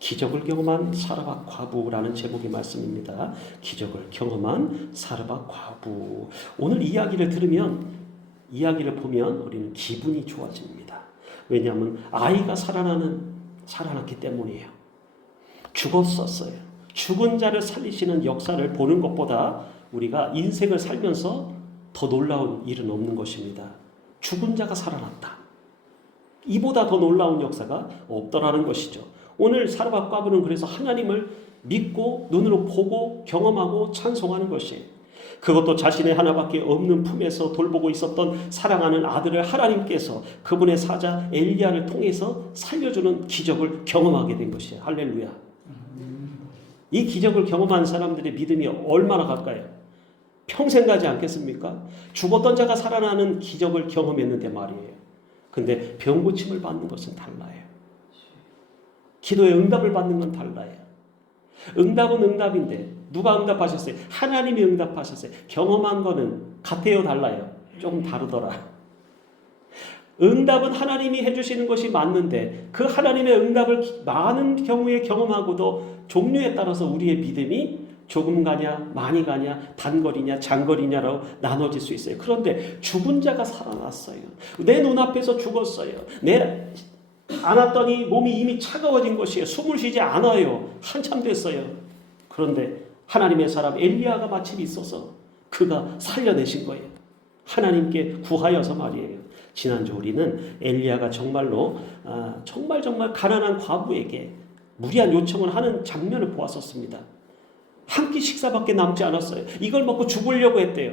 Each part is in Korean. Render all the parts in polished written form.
기적을 경험한 사르밧 과부라는 제목의 말씀입니다. 기적을 경험한 사르밧 과부. 오늘 이야기를 들으면, 이야기를 보면 우리는 기분이 좋아집니다. 왜냐하면 아이가 살아났기 때문이에요. 죽었었어요. 죽은 자를 살리시는 역사를 보는 것보다 우리가 인생을 살면서 더 놀라운 일은 없는 것입니다. 죽은 자가 살아났다. 이보다 더 놀라운 역사가 없더라는 것이죠. 오늘 사르밧 과부는 그래서 하나님을 믿고 눈으로 보고 경험하고 찬송하는 것이에요. 그것도 자신의 하나밖에 없는 품에서 돌보고 있었던 사랑하는 아들을 하나님께서 그분의 사자 엘리야를 통해서 살려주는 기적을 경험하게 된 것이에요. 할렐루야. 이 기적을 경험한 사람들의 믿음이 얼마나 갈까요? 평생 가지 않겠습니까? 죽었던 자가 살아나는 기적을 경험했는데 말이에요. 근데 병 고침을 받는 것은 달라요. 기도의 응답을 받는 건 달라요. 응답은 응답인데 누가 응답하셨어요? 하나님이 응답하셨어요. 경험한 거는 같아요, 달라요? 좀 다르더라. 응답은 하나님이 해주시는 것이 맞는데 그 하나님의 응답을 많은 경우에 경험하고도 종류에 따라서 우리의 믿음이 조금 가냐 많이 가냐 단거리냐 장거리냐로 나눠질 수 있어요. 그런데 죽은 자가 살아났어요. 내 눈앞에서 죽었어요. 내 안았더니 몸이 이미 차가워진 것이에요. 숨을 쉬지 않아요. 한참 됐어요. 그런데 하나님의 사람 엘리야가 마침 있어서 그가 살려내신 거예요. 하나님께 구하여서 말이에요. 지난주 우리는 엘리야가 정말로 정말 가난한 과부에게 무리한 요청을 하는 장면을 보았었습니다. 한 끼 식사밖에 남지 않았어요. 이걸 먹고 죽으려고 했대요.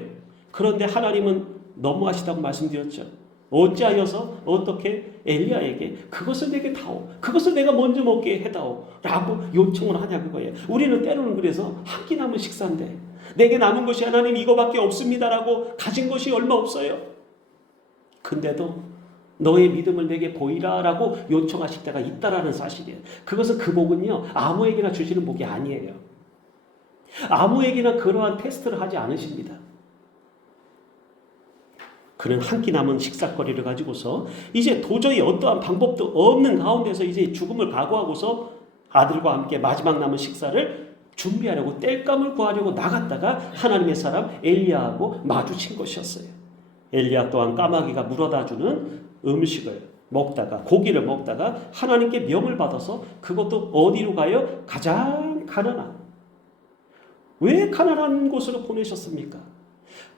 그런데 하나님은 너무하시다고 말씀드렸죠. 어찌하여서 어떻게 엘리야에게 그것을 내게 다오, 그것을 내가 먼저 먹게 해다오 라고 요청을 하냐 그거예요. 우리는 때로는 그래서 한 끼 남은 식사인데 내게 남은 것이 하나님 이거밖에 없습니다라고 가진 것이 얼마 없어요. 근데도 너의 믿음을 내게 보이라 라고 요청하실 때가 있다라는 사실이에요. 그것은 그 복은요 아무에게나 주시는 복이 아니에요. 아무에게나 그러한 테스트를 하지 않으십니다. 그는 한 끼 남은 식사거리를 가지고서 이제 도저히 어떠한 방법도 없는 가운데서 이제 죽음을 각오하고서 아들과 함께 마지막 남은 식사를 준비하려고 땔감을 구하려고 나갔다가 하나님의 사람 엘리야하고 마주친 것이었어요. 엘리야 또한 까마귀가 물어다주는 음식을 먹다가 고기를 먹다가 하나님께 명을 받아서 그것도 어디로 가요? 가장 가난한, 왜 가난한 곳으로 보내셨습니까?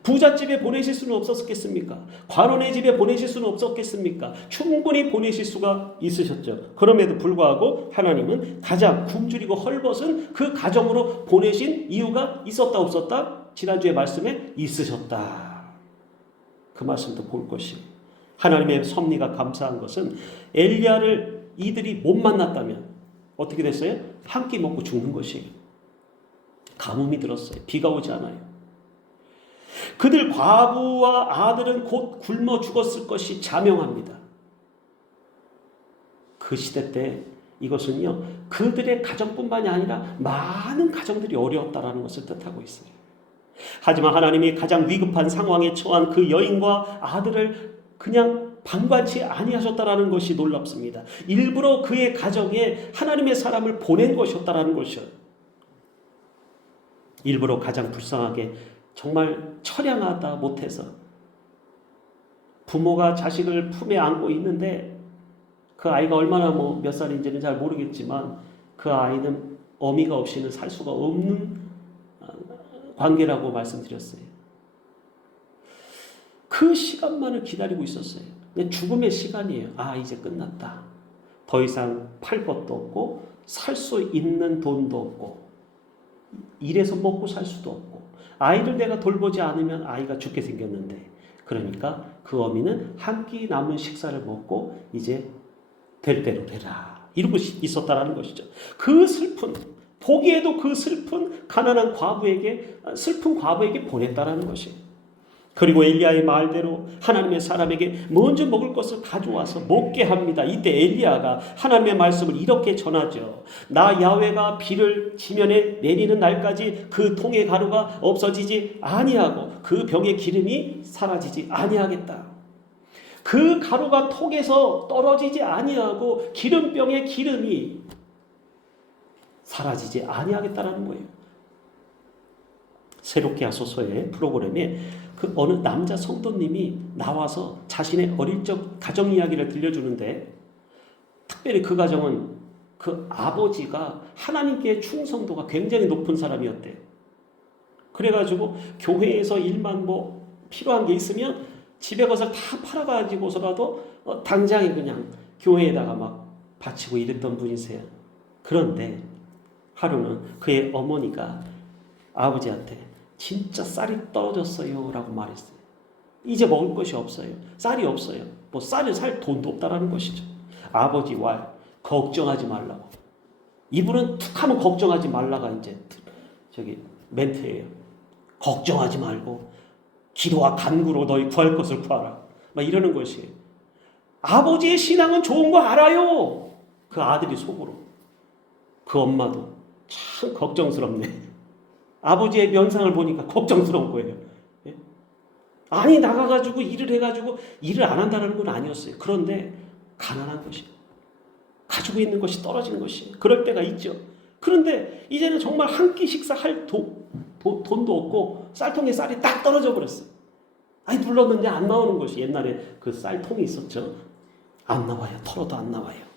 부잣집에 보내실 수는 없었겠습니까? 관원의 집에 보내실 수는 없었겠습니까? 충분히 보내실 수가 있으셨죠. 그럼에도 불구하고 하나님은 가장 굶주리고 헐벗은 그 가정으로 보내신 이유가 있었다 없었다? 지난주의 말씀에 있으셨다. 그 말씀도 볼 것이, 하나님의 섭리가 감사한 것은 엘리야를 이들이 못 만났다면 어떻게 됐어요? 한 끼 먹고 죽는 것이에요. 가뭄이 들었어요. 비가 오지 않아요. 그들 과부와 아들은 곧 굶어 죽었을 것이 자명합니다. 그 시대 때 이것은요 그들의 가정뿐만이 아니라 많은 가정들이 어려웠다라는 것을 뜻하고 있어요. 하지만 하나님이 가장 위급한 상황에 처한 그 여인과 아들을 그냥 방관치 아니하셨다라는 것이 놀랍습니다. 일부러 그의 가정에 하나님의 사람을 보낸 것이었다라는 것이요. 일부러 가장 불쌍하게 정말 처량하다 못해서 부모가 자식을 품에 안고 있는데 그 아이가 얼마나 몇 살인지는 잘 모르겠지만 그 아이는 어미가 없이는 살 수가 없는 관계라고 말씀드렸어요. 그 시간만을 기다리고 있었어요. 죽음의 시간이에요. 이제 끝났다. 더 이상 팔 것도 없고 살 수 있는 돈도 없고 일해서 먹고 살 수도 없고 아이를 내가 돌보지 않으면 아이가 죽게 생겼는데, 그러니까 그 어미는 한 끼 남은 식사를 먹고 이제 될 대로 되라 이러고 있었다라는 것이죠. 그 슬픈, 보기에도 그 슬픈 가난한 슬픈 과부에게 보냈다라는 것이에요. 그리고 엘리야의 말대로 하나님의 사람에게 먼저 먹을 것을 가져와서 먹게 합니다. 이때 엘리야가 하나님의 말씀을 이렇게 전하죠. 나 야훼가 비를 지면에 내리는 날까지 그 통의 가루가 없어지지 아니하고 그 병의 기름이 사라지지 아니하겠다. 그 가루가 통에서 떨어지지 아니하고 기름병의 기름이 사라지지 아니하겠다라는 거예요. 새롭게 하소서의 프로그램에 그 어느 남자 성도님이 나와서 자신의 어릴 적 가정 이야기를 들려주는데, 특별히 그 가정은 그 아버지가 하나님께 충성도가 굉장히 높은 사람이었대. 그래가지고 교회에서 일만 뭐 필요한 게 있으면 집에 가서 다 팔아가지고서라도 당장에 그냥 교회에다가 막 바치고 이랬던 분이세요. 그런데 하루는 그의 어머니가 아버지한테 진짜 쌀이 떨어졌어요 라고 말했어요. 이제 먹을 것이 없어요. 쌀이 없어요. 뭐 쌀을 살 돈도 없다라는 것이죠. 아버지 왈 걱정하지 말라고. 이분은 툭 하면 걱정하지 말라가 이제 저기 멘트예요. 걱정하지 말고 기도와 간구로 너희 구할 것을 구하라. 막 이러는 것이에요. 아버지의 신앙은 좋은 거 알아요. 그 아들이 속으로. 그 엄마도 참 걱정스럽네. 아버지의 면상을 보니까 걱정스러운 거예요. 예? 아니 나가가지고 일을 해가지고 일을 안 한다는 건 아니었어요. 그런데 가난한 것이, 가지고 있는 것이 떨어지는 것이 그럴 때가 있죠. 그런데 이제는 정말 한 끼 식사할 돈도 없고 쌀통에 쌀이 딱 떨어져 버렸어요. 아니 눌렀는데 안 나오는 것이, 옛날에 그 쌀통이 있었죠. 안 나와요. 털어도 안 나와요.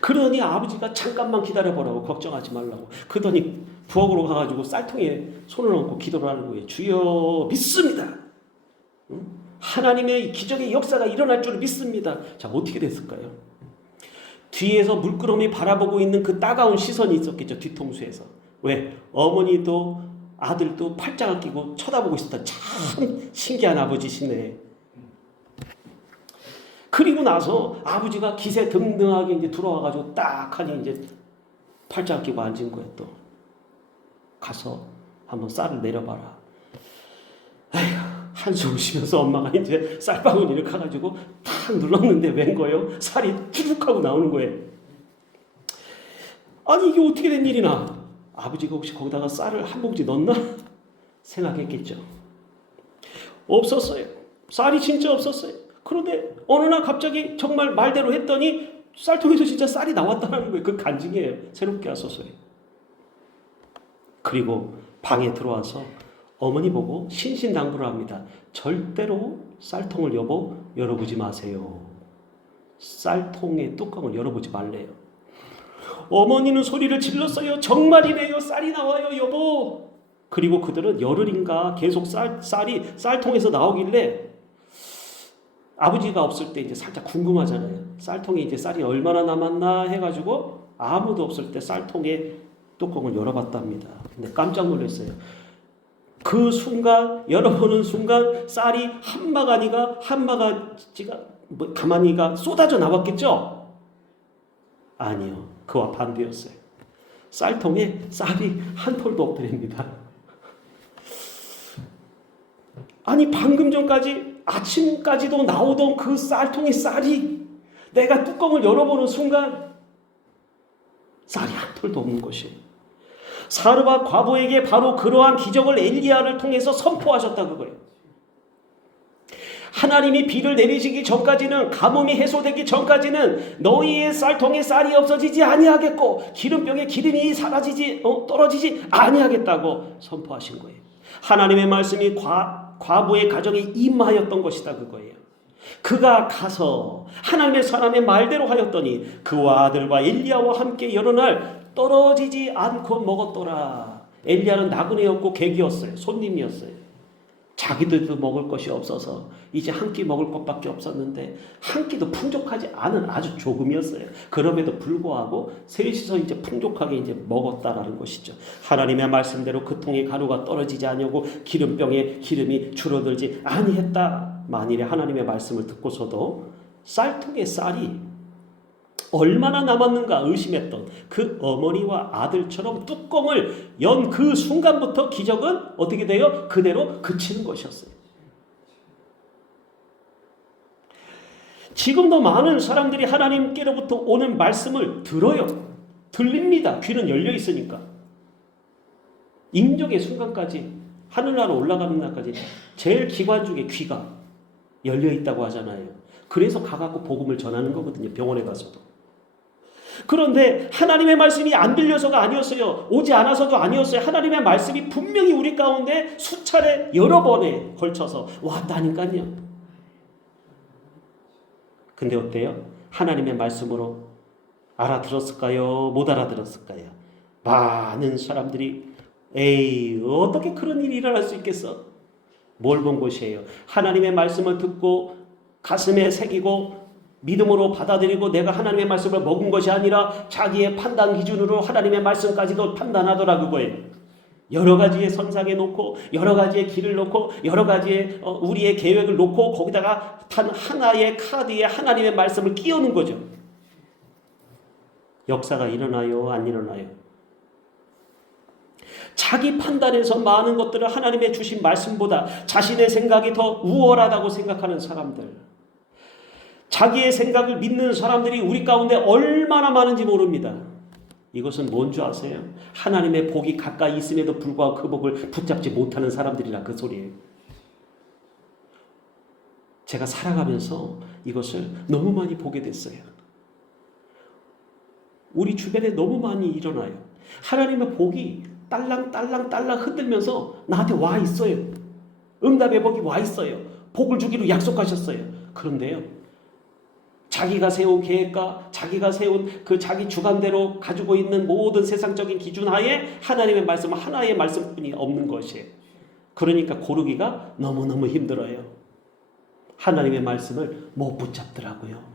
그러니 아버지가 잠깐만 기다려보라고, 걱정하지 말라고. 그러더니 부엌으로 가가지고 쌀통에 손을 얹고 기도를 하는 거예요. 주여 믿습니다. 하나님의 기적의 역사가 일어날 줄 믿습니다. 자, 어떻게 됐을까요? 뒤에서 물끄러미 바라보고 있는 그 따가운 시선이 있었겠죠. 뒤통수에서. 왜? 어머니도 아들도 팔짱을 끼고 쳐다보고 있었다. 참 신기한 아버지시네. 그리고 나서 아버지가 기세 등등하게 이제 들어와가지고 딱 하니 이제 팔짱 끼고 앉은 거예요. 또 가서 한번 쌀을 내려봐라. 아이고, 한숨 쉬면서 엄마가 이제 쌀바구니를 가가지고 탁 눌렀는데 웬 거예요? 쌀이 쭈룩 하고 나오는 거예요. 아니 이게 어떻게 된 일이나? 아버지가 혹시 거기다가 쌀을 한 봉지 넣었나? 생각했겠죠. 없었어요. 쌀이 진짜 없었어요. 그런데 어느 날 갑자기 정말 말대로 했더니 쌀통에서 진짜 쌀이 나왔다는 거예요. 그 간증이에요. 새롭게 하소서에. 그리고 방에 들어와서 어머니 보고 신신당부를 합니다. 절대로 쌀통을 여보 열어보지 마세요. 쌀통의 뚜껑을 열어보지 말래요. 어머니는 소리를 질렀어요. 정말이네요. 쌀이 나와요 여보. 그리고 그들은 열흘인가 계속 쌀이 쌀통에서 나오길래 아버지가 없을 때 이제 살짝 궁금하잖아요. 쌀통에 이제 쌀이 얼마나 남았나 해가지고 아무도 없을 때 쌀통의 뚜껑을 열어봤답니다. 근데 깜짝 놀랐어요. 그 순간, 열어보는 순간 쌀이 한 바가지가 뭐 가만히가 쏟아져 나왔겠죠? 아니요. 그와 반대였어요. 쌀통에 쌀이 한 톨도 없더랍니다. 아니 방금 전까지 아침까지도 나오던 그 쌀통의 쌀이 내가 뚜껑을 열어보는 순간 쌀이 한 톨도 없는 것이에요. 사르밧 과부에게 바로 그러한 기적을 엘리야를 통해서 선포하셨다 그거예요. 하나님이 비를 내리시기 전까지는, 가뭄이 해소되기 전까지는 너희의 쌀통에 쌀이 없어지지 아니하겠고 기름병에 기름이 떨어지지 아니하겠다고 선포하신 거예요. 하나님의 말씀이 과부의 가정에 임하였던 것이다 그거예요. 그가 가서 하나님의 사람의 말대로 하였더니 그와 아들과 엘리야와 함께 여러 날 떨어지지 않고 먹었더라. 엘리야는 나그네였고 객이었어요. 손님이었어요. 자기들도 먹을 것이 없어서 이제 한 끼 먹을 것밖에 없었는데 한 끼도 풍족하지 않은 아주 조금이었어요. 그럼에도 불구하고 셋이서 이제 풍족하게 이제 먹었다라는 것이죠. 하나님의 말씀대로 그 통에 가루가 떨어지지 아니하고 기름병에 기름이 줄어들지 아니했다. 만일에 하나님의 말씀을 듣고서도 쌀통에 쌀이 얼마나 남았는가 의심했던 그 어머니와 아들처럼 뚜껑을 연 그 순간부터 기적은 어떻게 돼요? 그대로 그치는 것이었어요. 지금도 많은 사람들이 하나님께로부터 오는 말씀을 들어요. 들립니다. 귀는 열려 있으니까. 임종의 순간까지, 하늘나라 올라가는 날까지 제일 기관 중에 귀가 열려 있다고 하잖아요. 그래서 가갖고 복음을 전하는 거거든요. 병원에 가서도. 그런데 하나님의 말씀이 안 들려서가 아니었어요. 오지 않아서도 아니었어요. 하나님의 말씀이 분명히 우리 가운데 수차례 여러 번에 걸쳐서 왔다니까요. 근데 어때요? 하나님의 말씀으로 알아들었을까요? 못 알아들었을까요? 많은 사람들이 에이 어떻게 그런 일이 일어날 수 있겠어? 뭘 본 것이에요? 하나님의 말씀을 듣고 가슴에 새기고 믿음으로 받아들이고 내가 하나님의 말씀을 먹은 것이 아니라 자기의 판단 기준으로 하나님의 말씀까지도 판단하더라 그거예요. 여러 가지의 선상에 놓고 여러 가지의 길을 놓고 여러 가지의 우리의 계획을 놓고 거기다가 단 하나의 카드에 하나님의 말씀을 끼우는 거죠. 역사가 일어나요? 안 일어나요? 자기 판단에서 많은 것들을 하나님의 주신 말씀보다 자신의 생각이 더 우월하다고 생각하는 사람들, 자기의 생각을 믿는 사람들이 우리 가운데 얼마나 많은지 모릅니다. 이것은 뭔지 아세요? 하나님의 복이 가까이 있음에도 불구하고 그 복을 붙잡지 못하는 사람들이라 그 소리예요. 제가 살아가면서 이것을 너무 많이 보게 됐어요. 우리 주변에 너무 많이 일어나요. 하나님의 복이 딸랑딸랑딸랑 흔들면서 나한테 와 있어요. 응답의 복이 와 있어요. 복을 주기로 약속하셨어요. 그런데요, 자기가 세운 계획과 자기가 세운 그 자기 주관대로 가지고 있는 모든 세상적인 기준 하에 하나님의 말씀 하나의 말씀뿐이 없는 것이에요. 그러니까 고르기가 너무너무 힘들어요. 하나님의 말씀을 못 붙잡더라고요.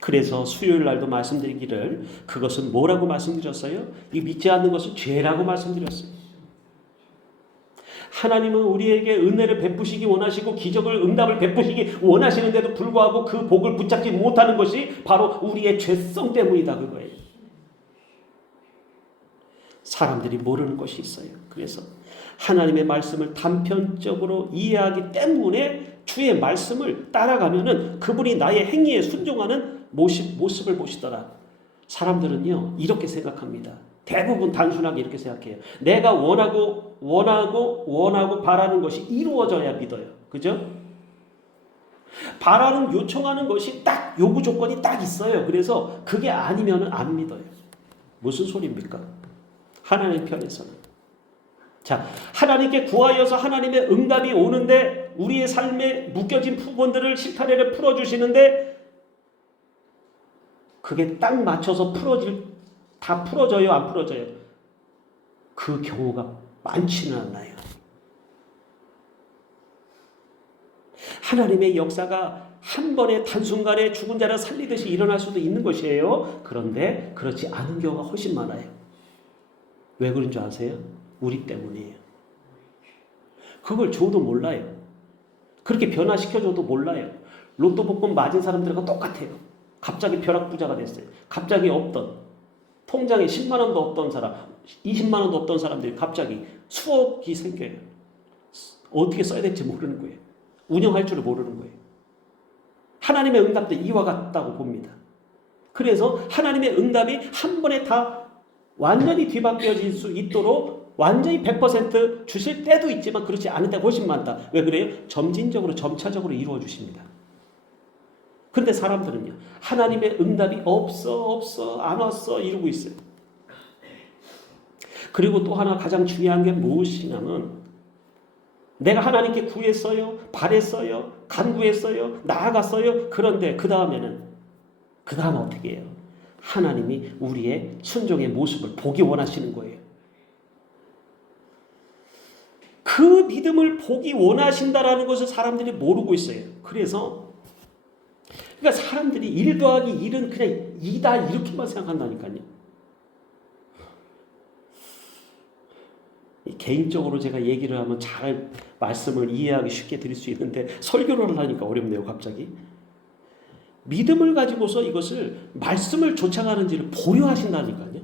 그래서 수요일 날도 말씀드리기를 그것은 뭐라고 말씀드렸어요? 이 믿지 않는 것은 죄라고 말씀드렸어요. 하나님은 우리에게 은혜를 베푸시기 원하시고 기적을 응답을 베푸시기 원하시는데도 불구하고 그 복을 붙잡지 못하는 것이 바로 우리의 죄성 때문이다 그거예요. 사람들이 모르는 것이 있어요. 그래서 하나님의 말씀을 단편적으로 이해하기 때문에 주의 말씀을 따라가면은 그분이 나의 행위에 순종하는 모습을 보시더라. 사람들은요 이렇게 생각합니다. 대부분 단순하게 이렇게 생각해요. 내가 원하고 바라는 것이 이루어져야 믿어요. 그죠? 바라는 요청하는 것이 딱 요구 조건이 딱 있어요. 그래서 그게 아니면 안 믿어요. 무슨 소리입니까? 하나님 편에서는. 자, 하나님께 구하여서 하나님의 응답이 오는데 우리의 삶에 묶여진 부분들을 실타래를 풀어주시는데 그게 딱 맞춰서 다 풀어져요? 안 풀어져요? 그 경우가 많지는 않아요. 하나님의 역사가 한 번에 단순간에 죽은 자를 살리듯이 일어날 수도 있는 것이에요. 그런데 그렇지 않은 경우가 훨씬 많아요. 왜 그런 줄 아세요? 우리 때문이에요. 그걸 줘도 몰라요. 그렇게 변화시켜줘도 몰라요. 로또 복권 맞은 사람들과 똑같아요. 갑자기 벼락부자가 됐어요. 갑자기 없던 통장에 10만 원도 없던 사람, 20만 원도 없던 사람들이 갑자기 수억이 생겨요. 어떻게 써야 될지 모르는 거예요. 운영할 줄을 모르는 거예요. 하나님의 응답도 이와 같다고 봅니다. 그래서 하나님의 응답이 한 번에 다 완전히 뒤바뀌어질 수 있도록 완전히 100% 주실 때도 있지만 그렇지 않을 때가 훨씬 많다. 왜 그래요? 점진적으로 점차적으로 이루어 주십니다. 그런데 사람들은요 하나님의 응답이 없어 안 왔어 이러고 있어요. 그리고 또 하나 가장 중요한 게 무엇이냐면 내가 하나님께 구했어요, 바랬어요, 간구했어요, 나아갔어요. 그런데 그 다음 어떻게 해요? 하나님이 우리의 순종의 모습을 보기 원하시는 거예요. 그 믿음을 보기 원하신다라는 것을 사람들이 모르고 있어요. 그러니까 사람들이 1 더하기 1은 그냥 2다 이렇게만 생각한다니까요. 개인적으로 제가 얘기를 하면 잘 말씀을 이해하기 쉽게 드릴 수 있는데 설교를 하니까 어렵네요 갑자기. 믿음을 가지고서 이것을 말씀을 쫓아가는지를 보려 하신다니까요.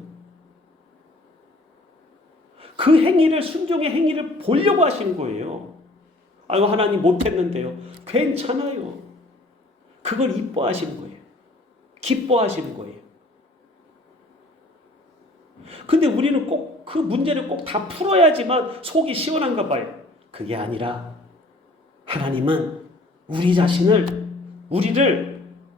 그 행위를 순종의 행위를 보려고 하시는 거예요. 아유 하나님 못했는데요. 괜찮아요. 그걸 이뻐하시는 거예요. 기뻐하시는 거예요. 근데 우리는 꼭 그 문제를 꼭 다 풀어야지만 속이 시원한가 봐요. 그게 아니라 하나님은 우리를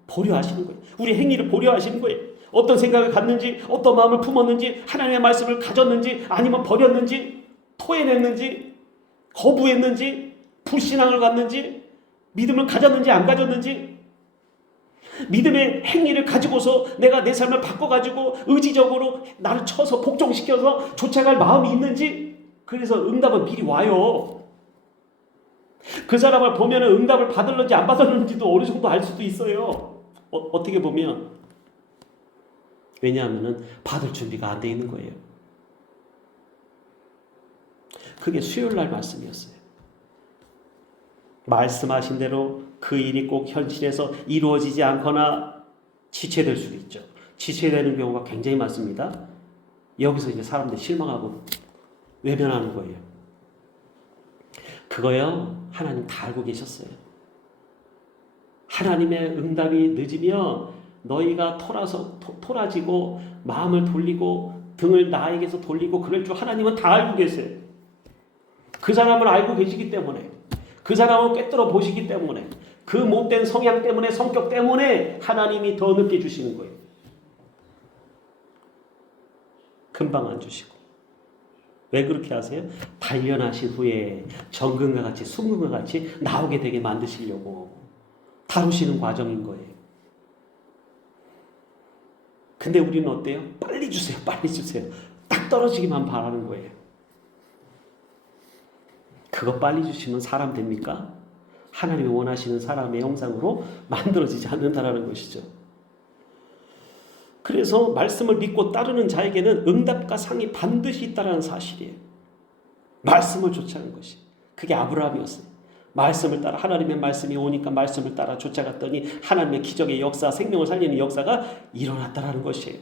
보려 하시는 거예요. 우리 행위를 보려 하시는 거예요. 어떤 생각을 갖는지, 어떤 마음을 품었는지, 하나님의 말씀을 가졌는지, 아니면 버렸는지, 토해냈는지, 거부했는지, 불신앙을 갖는지, 믿음을 가졌는지 안 가졌는지, 믿음의 행위를 가지고서 내가 내 삶을 바꿔가지고 의지적으로 나를 쳐서 복종시켜서 쫓아갈 마음이 있는지, 그래서 응답은 미리 와요. 그 사람을 보면 응답을 받을는지 안 받았는지도 어느 정도 알 수도 있어요. 어떻게 보면. 왜냐하면 받을 준비가 안 돼 있는 거예요. 그게 수요일날 말씀이었어요. 말씀하신 대로 그 일이 꼭 현실에서 이루어지지 않거나 지체될 수도 있죠. 지체되는 경우가 굉장히 많습니다. 여기서 이제 사람들이 실망하고 외면하는 거예요. 그거요, 하나님 다 알고 계셨어요. 하나님의 응답이 늦으면 너희가 토라지고 마음을 돌리고 등을 나에게서 돌리고 그럴 줄 하나님은 다 알고 계세요. 그 사람을 알고 계시기 때문에, 그 사람을 꿰뚫어 보시기 때문에, 그 못된 성향 때문에, 성격 때문에 하나님이 더 늦게 주시는 거예요. 금방 안 주시고. 왜 그렇게 하세요? 단련하신 후에 정금과 같이 순금과 같이 나오게 되게 만드시려고 다루시는 과정인 거예요. 근데 우리는 어때요? 빨리 주세요, 빨리 주세요. 딱 떨어지기만 바라는 거예요. 그거 빨리 주시면 사람 됩니까? 하나님이 원하시는 사람의 형상으로 만들어지지 않는다라는 것이죠. 그래서 말씀을 믿고 따르는 자에게는 응답과 상이 반드시 있다는 사실이에요. 말씀을 쫓아가는 것이. 그게 아브라함이었어요. 말씀을 따라, 하나님의 말씀이 오니까 말씀을 따라 쫓아갔더니 하나님의 기적의 역사, 생명을 살리는 역사가 일어났다라는 것이에요.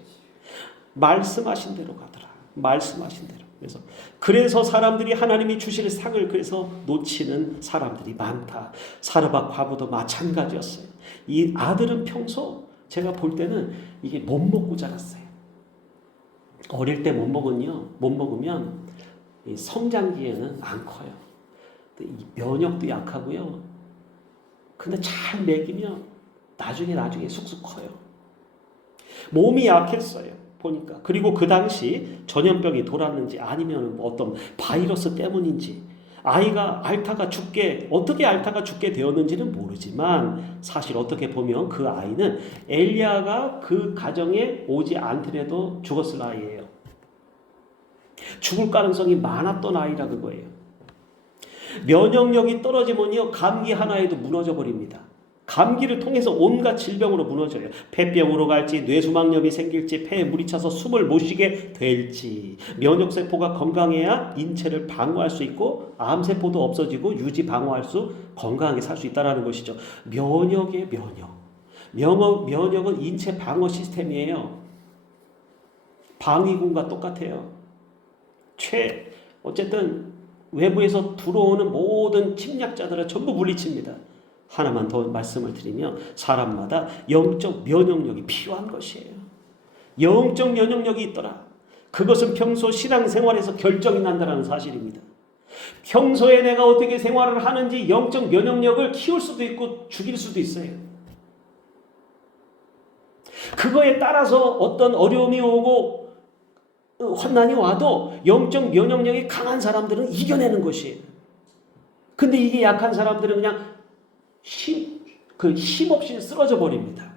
말씀하신 대로 가더라. 말씀하신 대로. 그래서 사람들이 하나님이 주실 상을 그래서 놓치는 사람들이 많다. 사르밧 과부도 마찬가지였어요. 이 아들은 평소 제가 볼 때는 이게 못 먹고 자랐어요. 어릴 때 못 먹으면 성장기에는 안 커요. 면역도 약하고요. 근데 잘 먹이면 나중에 쑥쑥 커요. 몸이 약했어요. 보니까. 그리고 그 당시 전염병이 돌았는지 아니면 어떤 바이러스 때문인지 아이가 어떻게 앓다가 죽게 되었는지는 모르지만 사실 어떻게 보면 그 아이는 엘리야가 그 가정에 오지 않더라도 죽었을 아이예요. 죽을 가능성이 많았던 아이라 그거예요. 면역력이 떨어지면요, 감기 하나에도 무너져 버립니다. 감기를 통해서 온갖 질병으로 무너져요. 폐병으로 갈지, 뇌수막염이 생길지, 폐에 물이 차서 숨을 못 쉬게 될지. 면역세포가 건강해야 인체를 방어할 수 있고 암세포도 없어지고 유지 방어할 수, 건강하게 살 수 있다는 것이죠. 면역의 면역은 인체 방어 시스템이에요. 방위군과 똑같아요. 어쨌든 외부에서 들어오는 모든 침략자들을 전부 물리칩니다. 하나만 더 말씀을 드리면 사람마다 영적 면역력이 필요한 것이에요. 영적 면역력이 있더라. 그것은 평소 신앙생활에서 결정이 난다는 사실입니다. 평소에 내가 어떻게 생활을 하는지 영적 면역력을 키울 수도 있고 죽일 수도 있어요. 그거에 따라서 어떤 어려움이 오고 환난이 와도 영적 면역력이 강한 사람들은 이겨내는 것이에요. 근데 이게 약한 사람들은 그냥 힘없이 쓰러져 버립니다.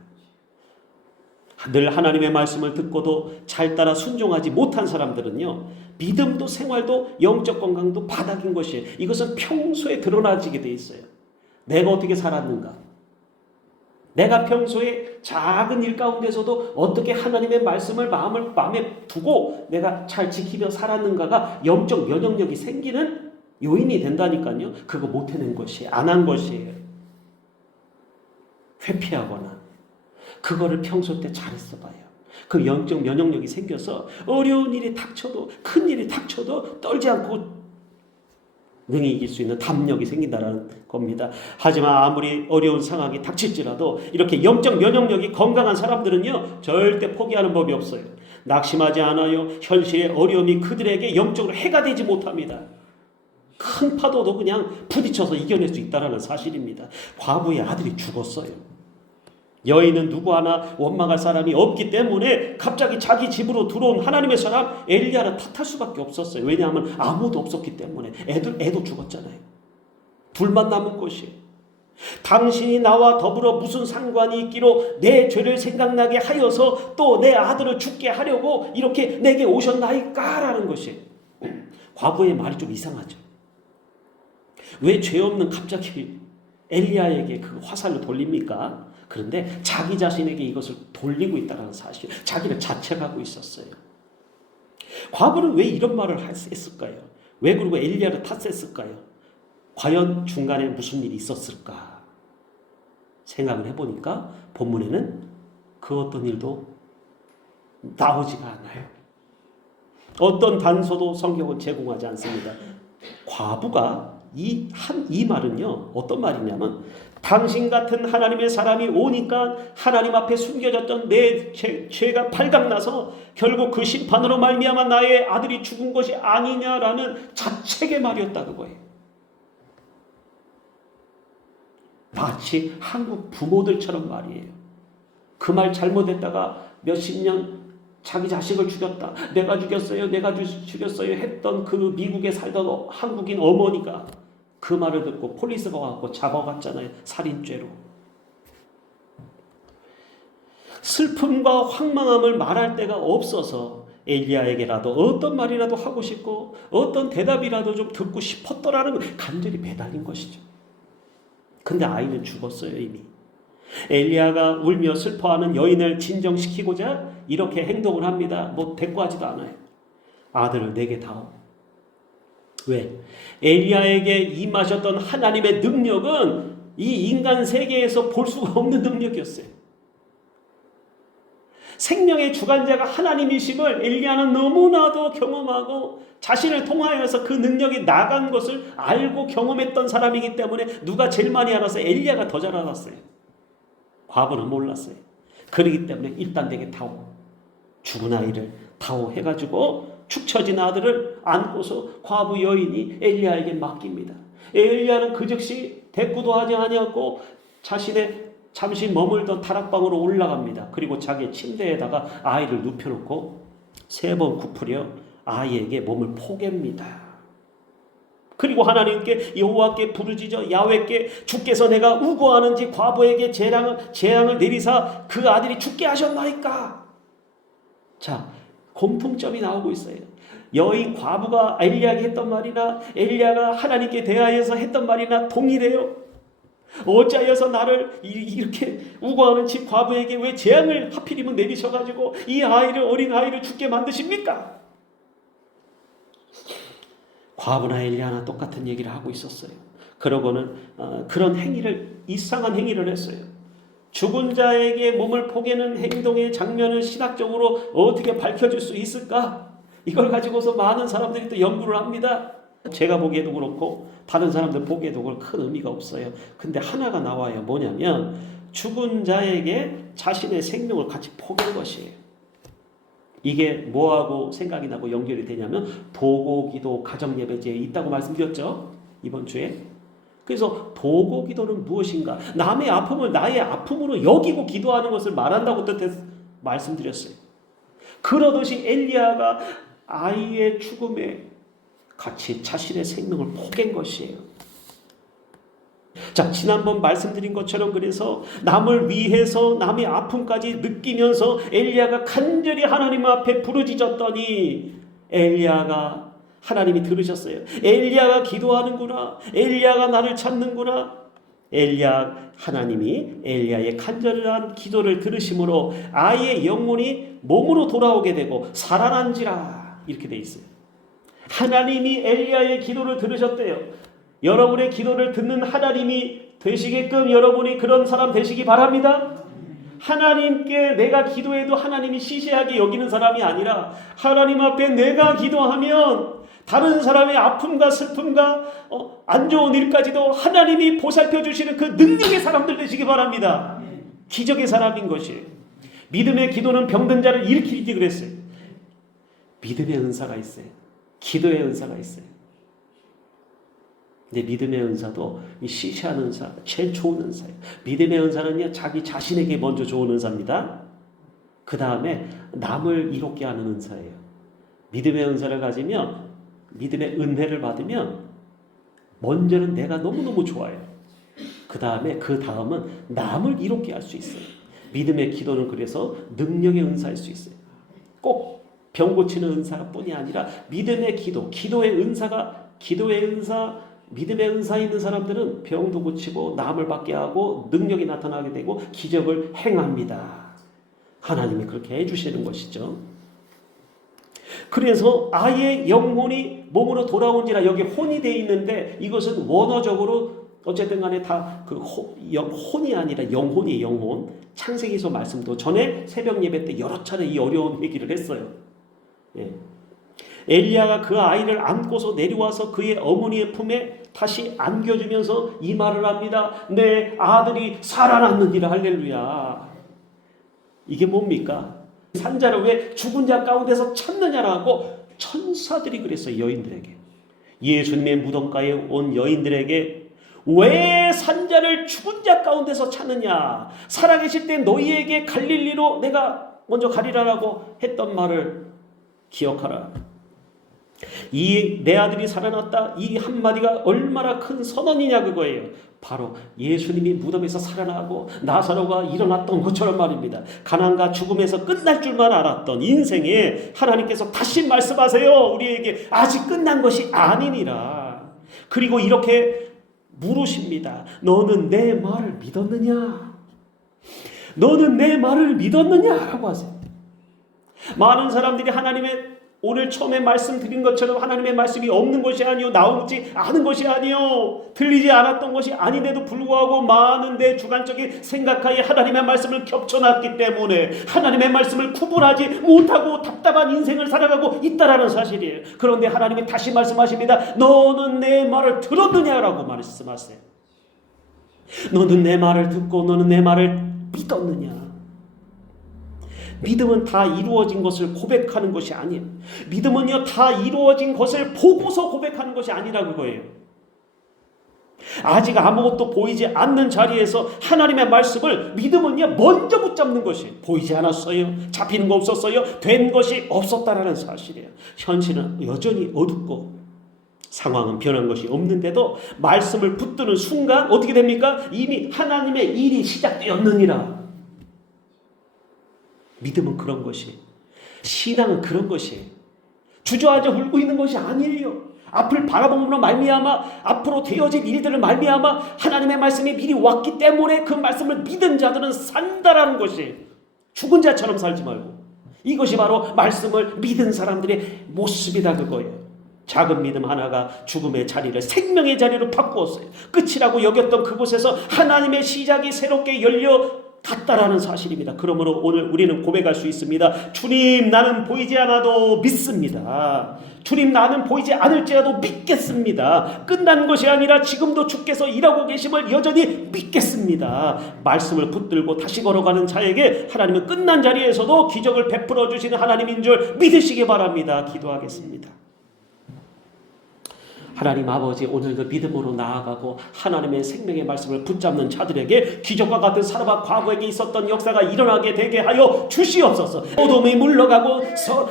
늘 하나님의 말씀을 듣고도 잘 따라 순종하지 못한 사람들은요, 믿음도 생활도 영적 건강도 바닥인 것이에요. 이것은 평소에 드러나지게 돼 있어요. 내가 어떻게 살았는가? 내가 평소에 작은 일 가운데서도 어떻게 하나님의 말씀을 마음에 두고 내가 잘 지키며 살았는가가 영적 면역력이 생기는 요인이 된다니까요. 그거 못 해낸 것이에요. 안 한 것이에요. 회피하거나 그거를 평소 때 잘했어 봐요. 그 영적 면역력이 생겨서 어려운 일이 닥쳐도, 큰 일이 닥쳐도 떨지 않고 능히 이길 수 있는 담력이 생긴다는 겁니다. 하지만 아무리 어려운 상황이 닥칠지라도 이렇게 영적 면역력이 건강한 사람들은요, 절대 포기하는 법이 없어요. 낙심하지 않아요. 현실의 어려움이 그들에게 영적으로 해가 되지 못합니다. 큰 파도도 그냥 부딪혀서 이겨낼 수 있다는 사실입니다. 과부의 아들이 죽었어요. 여인은 누구 하나 원망할 사람이 없기 때문에 갑자기 자기 집으로 들어온 하나님의 사람 엘리야를 탓할 수밖에 없었어요. 왜냐하면 아무도 없었기 때문에. 애도 죽었잖아요. 둘만 남은 것이. 당신이 나와 더불어 무슨 상관이 있기로 내 죄를 생각나게 하여서 또 내 아들을 죽게 하려고 이렇게 내게 오셨나이까? 라는 것이. 과부의 말이 좀 이상하죠. 왜 죄 없는 갑자기 엘리야에게 그 화살을 돌립니까? 그런데 자기 자신에게 이것을 돌리고 있다는 사실, 자기를 자책하고 있었어요. 과부는 왜 이런 말을 했을까요? 왜 그리고 엘리야를 탓했을까요? 과연 중간에 무슨 일이 있었을까? 생각을 해보니까 본문에는 그 어떤 일도 나오지가 않아요. 어떤 단서도 성경은 제공하지 않습니다. 과부가 이 말은요, 어떤 말이냐면, 당신 같은 하나님의 사람이 오니까 하나님 앞에 숨겨졌던 내 죄가 발각나서 결국 그 심판으로 말미암아 나의 아들이 죽은 것이 아니냐라는 자책의 말이었다 그거예요. 마치 한국 부모들처럼 말이에요. 그 말 잘못했다가 몇십 년 자기 자식을 죽였다. 내가 죽였어요. 내가 죽였어요. 했던 그 미국에 살던 한국인 어머니가 그 말을 듣고 폴리스가 와서 잡아갔잖아요. 살인죄로. 슬픔과 황망함을 말할 데가 없어서 엘리야에게라도 어떤 말이라도 하고 싶고 어떤 대답이라도 좀 듣고 싶었더라는 간절히 매달린 것이죠. 근데 아이는 죽었어요, 이미. 엘리야가 울며 슬퍼하는 여인을 진정시키고자 이렇게 행동을 합니다. 뭐 대꾸하지도 않아요. 아들을 내게 다오. 왜? 엘리야에게 임하셨던 하나님의 능력은 이 인간 세계에서 볼 수가 없는 능력이었어요. 생명의 주관자가 하나님이심을 엘리야는 너무나도 경험하고 자신을 통하여서 그 능력이 나간 것을 알고 경험했던 사람이기 때문에 누가 제일 많이 알아서 엘리야가 더 잘 알았어요. 과부는 몰랐어요. 그렇기 때문에 일단 내게 다오. 죽은 아이를 다오 해가지고 축 처진 아들을 안고서 과부 여인이 엘리야에게 맡깁니다. 엘리야는 그 즉시 대꾸도 하지 아니하고 자신의 잠시 머물던 다락방으로 올라갑니다. 그리고 자기 침대에다가 아이를 눕혀놓고 3번 굽으려 아이에게 몸을 포갭니다. 그리고 하나님께 여호와께 부르짖어 야훼께 주께서 내가 우고하는지 과부에게 재앙을 내리사 그 아들이 죽게 하셨나이까? 자, 공통점이 나오고 있어요. 여인 과부가 엘리야에게 했던 말이나 엘리야가 하나님께 대하여서 했던 말이나 동일해요. 어찌하여서 나를 이렇게 우고하는 집 과부에게 왜 재앙을 하필이면 내리셔가지고 이 아이를, 어린 아이를 죽게 만드십니까? 과부나 엘리야나 똑같은 얘기를 하고 있었어요. 그러고는 그런 행위를, 이상한 행위를 했어요. 죽은 자에게 몸을 포개는 행동의 장면을 신학적으로 어떻게 밝혀줄 수 있을까? 이걸 가지고서 많은 사람들이 또 연구를 합니다. 제가 보기에도 그렇고 다른 사람들 보기에도 큰 의미가 없어요. 근데 하나가 나와요. 뭐냐면 죽은 자에게 자신의 생명을 같이 포기한 것이에요. 이게 뭐하고 생각이 나고 연결이 되냐면 도고기도 가정예배제에 있다고 말씀드렸죠, 이번 주에. 그래서 도고기도는 무엇인가? 남의 아픔을 나의 아픔으로 여기고 기도하는 것을 말한다고 말씀드렸어요. 그러듯이 엘리야가 아이의 죽음에 같이 자신의 생명을 포갠 것이에요. 자, 지난번 말씀드린 것처럼 그래서 남을 위해서 남의 아픔까지 느끼면서 엘리야가 간절히 하나님 앞에 부르짖었더니 엘리야가 하나님이 들으셨어요. 엘리야가 기도하는구나. 엘리야가 나를 찾는구나. 하나님이 엘리야의 간절한 기도를 들으심으로 아이의 영혼이 몸으로 돌아오게 되고 살아난지라 이렇게 돼 있어요. 하나님이 엘리야의 기도를 들으셨대요. 여러분의 기도를 듣는 하나님이 되시게끔 여러분이 그런 사람 되시기 바랍니다. 하나님께 내가 기도해도 하나님이 시시하게 여기는 사람이 아니라 하나님 앞에 내가 기도하면 다른 사람의 아픔과 슬픔과 안 좋은 일까지도 하나님이 보살펴 주시는 그 능력의 사람들 되시기 바랍니다. 기적의 사람인 것이에요. 믿음의 기도는 병든 자를 일으키지 그랬어요. 믿음의 은사가 있어요. 기도의 은사가 있어요. 근데 믿음의 은사도 이 시시한 은사, 제일 좋은 은사예요. 믿음의 은사는요, 자기 자신에게 먼저 좋은 은사입니다. 그 다음에 남을 이롭게 하는 은사예요. 믿음의 은사를 가지면, 믿음의 은혜를 받으면 먼저는 내가 너무너무 좋아요. 그 다음은 남을 이롭게 할 수 있어요. 믿음의 기도는 그래서 능력의 은사일 수 있어요. 꼭 병 고치는 은사가 뿐이 아니라 믿음의 기도, 기도의 은사, 믿음의 은사 있는 사람들은 병도 고치고 남을 받게 하고 능력이 나타나게 되고 기적을 행합니다. 하나님이 그렇게 해주시는 것이죠. 그래서 아예 영혼이 몸으로 돌아온지라, 여기 혼이 되어 있는데 이것은 원어적으로 어쨌든 간에 다 그 혼이 아니라 영혼이에요. 영혼. 창세기서 말씀도 전에 새벽 예배 때 여러 차례 이 어려운 얘기를 했어요. 예. 엘리야가 그 아이를 안고서 내려와서 그의 어머니의 품에 다시 안겨주면서 이 말을 합니다. 내 아들이 살아났느니라. 할렐루야. 이게 뭡니까? 산자를 왜 죽은 자 가운데서 찾느냐라고 천사들이 그랬어요. 여인들에게. 예수님의 무덤가에 온 여인들에게 왜 산자를 죽은 자 가운데서 찾느냐, 살아계실 때 너희에게 갈릴리로 내가 먼저 가리라라고 했던 말을 기억하라. 이 내 아들이 살아났다, 이 한마디가 얼마나 큰 선언이냐 그거예요. 바로 예수님이 무덤에서 살아나고 나사로가 일어났던 것처럼 말입니다. 가난과 죽음에서 끝날 줄만 알았던 인생에 하나님께서 다시 말씀하세요. 우리에게 아직 끝난 것이 아니니라. 그리고 이렇게 물으십니다. 너는 내 말을 믿었느냐? 너는 내 말을 믿었느냐? 라고 하세요. 많은 사람들이 하나님의, 오늘 처음에 말씀드린 것처럼 하나님의 말씀이 없는 것이 아니요, 나오지 않은 것이 아니요, 들리지 않았던 것이 아닌데도 불구하고 많은 내 주관적인 생각하에 하나님의 말씀을 겹쳐놨기 때문에 하나님의 말씀을 구분하지 못하고 답답한 인생을 살아가고 있다라는 사실이에요. 그런데 하나님이 다시 말씀하십니다. 너는 내 말을 들었느냐라고 말씀하세요. 너는 내 말을 듣고 너는 내 말을 믿었느냐? 믿음은 다 이루어진 것을 고백하는 것이 아니에요. 믿음은요, 다 이루어진 것을 보고서 고백하는 것이 아니라 그거예요. 아직 아무것도 보이지 않는 자리에서 하나님의 말씀을, 믿음은요, 먼저 붙잡는 것이, 보이지 않았어요, 잡히는 거 없었어요, 된 것이 없었다라는 사실이에요. 현실은 여전히 어둡고 상황은 변한 것이 없는데도 말씀을 붙드는 순간 어떻게 됩니까? 이미 하나님의 일이 시작되었느니라. 믿음은 그런 것이, 신앙은 그런 것이 주저앉아 울고 있는 것이 아니에요. 앞을 바라봄으로 말미암아 앞으로 되어질 일들을 말미암아 하나님의 말씀이 미리 왔기 때문에 그 말씀을 믿은 자들은 산다라는 것이, 죽은 자처럼 살지 말고, 이것이 바로 말씀을 믿은 사람들의 모습이다 그거예요. 작은 믿음 하나가 죽음의 자리를 생명의 자리로 바꾸었어요. 끝이라고 여겼던 그곳에서 하나님의 시작이 새롭게 열려 갔다라는 사실입니다. 그러므로 오늘 우리는 고백할 수 있습니다. 주님, 나는 보이지 않아도 믿습니다. 주님, 나는 보이지 않을지라도 믿겠습니다. 끝난 것이 아니라 지금도 주께서 일하고 계심을 여전히 믿겠습니다. 말씀을 붙들고 다시 걸어가는 자에게 하나님은 끝난 자리에서도 기적을 베풀어 주시는 하나님인 줄 믿으시기 바랍니다. 기도하겠습니다. 하나님 아버지, 오늘도 믿음으로 나아가고 하나님의 생명의 말씀을 붙잡는 자들에게 기적과 같은 사람과 과거에게 있었던 역사가 일어나게 되게 하여 주시옵소서. 어둠이 물러가고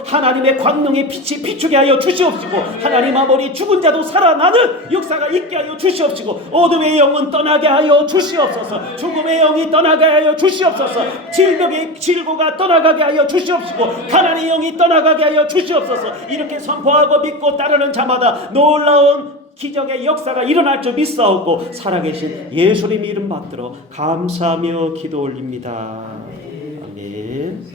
하나님의 광명의 빛이 비추게 하여 주시옵시고, 하나님 아버지, 죽은 자도 살아나는 역사가 있게 하여 주시옵시고, 어둠의 영은 떠나게 하여 주시옵소서. 죽음의 영이 떠나게 하여 주시옵소서. 질병의 질고가 떠나가게 하여 주시옵시고, 가난의 영이 떠나가게 하여 주시옵소서. 이렇게 선포하고 믿고 따르는 자마다 놀라운 기적의 역사가 일어날 줄 믿사옵고, 살아계신 예수님 이름 받들어 감사하며 기도 올립니다. 아멘.